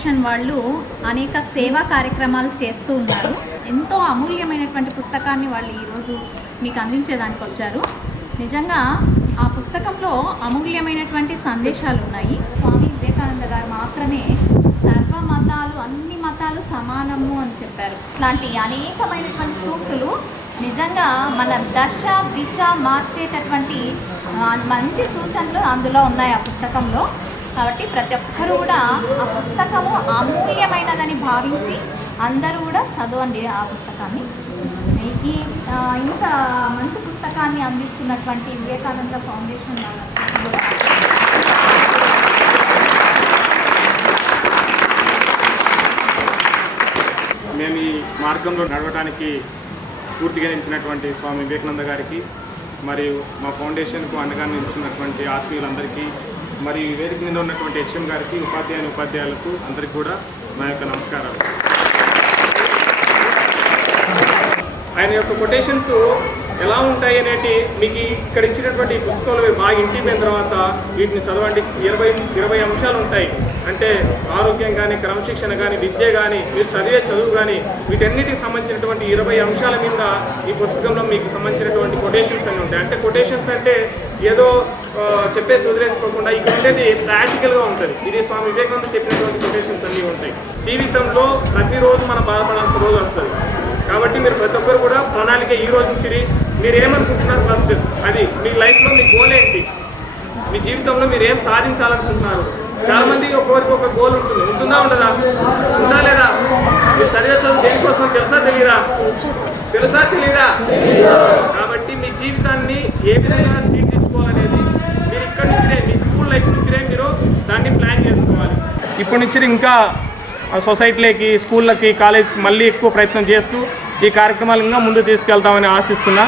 Foundation వాళ్ళు అనేక సేవా కార్యక్రమాలు చేస్తూ ఉన్నారు. ఎంతో అమూల్యమైనటువంటి పుస్తకాన్ని వాళ్ళు ఈరోజు మీకు అందించేదానికి వచ్చారు. నిజంగా ఆ పుస్తకంలో అమూల్యమైనటువంటి సందేశాలు ఉన్నాయి. స్వామి వివేకానంద గారు మాత్రమే సర్వ మతాలు అన్ని మతాలు సమానము అని చెప్పారు. ఇట్లాంటి అనేకమైనటువంటి సూక్తులు నిజంగా మన దశ దిశ మార్చేటటువంటి మంచి సూచనలు అందులో ఉన్నాయి ఆ పుస్తకంలో. కాబట్టి ప్రతి ఒక్కరూ కూడా ఆ పుస్తకము అమూల్యమైనదని భావించి అందరూ కూడా చదవండి ఆ పుస్తకాన్ని. ఈ ఇంత మంచి పుస్తకాన్ని అందిస్తున్నటువంటి వివేకానంద ఫౌండేషన్ మేము ఈ మార్గంలో నడవడానికి స్ఫూర్తిగా నిలిచినటువంటి స్వామి వివేకానంద గారికి మరియు మా ఫౌండేషన్కు అండగా నిలిచినటువంటి ఆత్మీయులందరికీ మరి వేదిక మీద ఉన్నటువంటి హెచ్ఎం గారికి ఉపాధ్యాయుని ఉపాధ్యాయులకు అందరికీ కూడా నా యొక్క నమస్కారాలు. ఆయన యొక్క కొటేషన్స్ ఎలా ఉంటాయి అనేటి మీకు ఇక్కడ ఇచ్చినటువంటి పుస్తకాలు బాగా ఇంటికి పోయిన తర్వాత వీటిని చదవండి. ఇరవై ఇరవై అంశాలు ఉంటాయి. అంటే ఆరోగ్యం కానీ క్రమశిక్షణ కానీ విద్య కానీ మీరు చదివే చదువు కానీ వీటన్నిటికి సంబంధించినటువంటి ఇరవై అంశాల మీద ఈ పుస్తకంలో మీకు సంబంధించినటువంటి కొటేషన్స్ అని ఉంటాయి. అంటే కొటేషన్స్ అంటే ఏదో చెప్పేసి వదిలేసుకోకుండా ఇక్కడ ఉండేది ప్రాక్టికల్గా ఉంటుంది. ఇది స్వామి వివేకానంద చెప్పినటువంటి కొటేషన్స్ అన్నీ ఉంటాయి. జీవితంలో ప్రతిరోజు మనం బాధపడాల్సిన రోజు వస్తుంది. కాబట్టి మీరు ప్రతి ఒక్కరు కూడా ప్రణాళిక ఈ రోజు నుంచి మీరు ఏమనుకుంటున్నారు ఫస్ట్ అది మీ లైఫ్లో మీ గోల్ ఏంటి? మీ జీవితంలో మీరు ఏం సాధించాలనుకుంటున్నారు? చాలా మంది ఒక్కొక్కరికి ఒక గోల్ ఉంటుంది. ఉంటుందా ఉండదా? ఉందా లేదా? మీరు చదివే చదువు దేనికోసం తెలుసా తెలీదా? తెలుసా తెలీదా? కాబట్టి మీ జీవితాన్ని ఏ విధంగా తీర్చిదిద్దుకోవాలనేది మీరు ఇక్కడ నుంచినే మీ స్కూల్ లైఫ్ నుంచినే మీరు దాన్ని ప్లాన్ చేసుకోవాలి. ఇప్పటి నుంచి ఇంకా సొసైటీలకి స్కూళ్ళకి కాలేజ్కి మళ్ళీ ఎక్కువ ప్రయత్నం చేస్తూ ఈ కార్యక్రమాలు ఇంకా ముందు తీసుకెళ్తామని ఆశిస్తున్నా.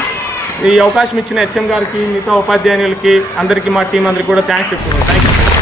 ఈ అవకాశం ఇచ్చిన హెచ్ఎం గారికి మిగతా ఉపాధ్యాయులకి అందరికీ మా టీం అందరికీ కూడా థ్యాంక్స్ చెప్తున్నాను. Thank you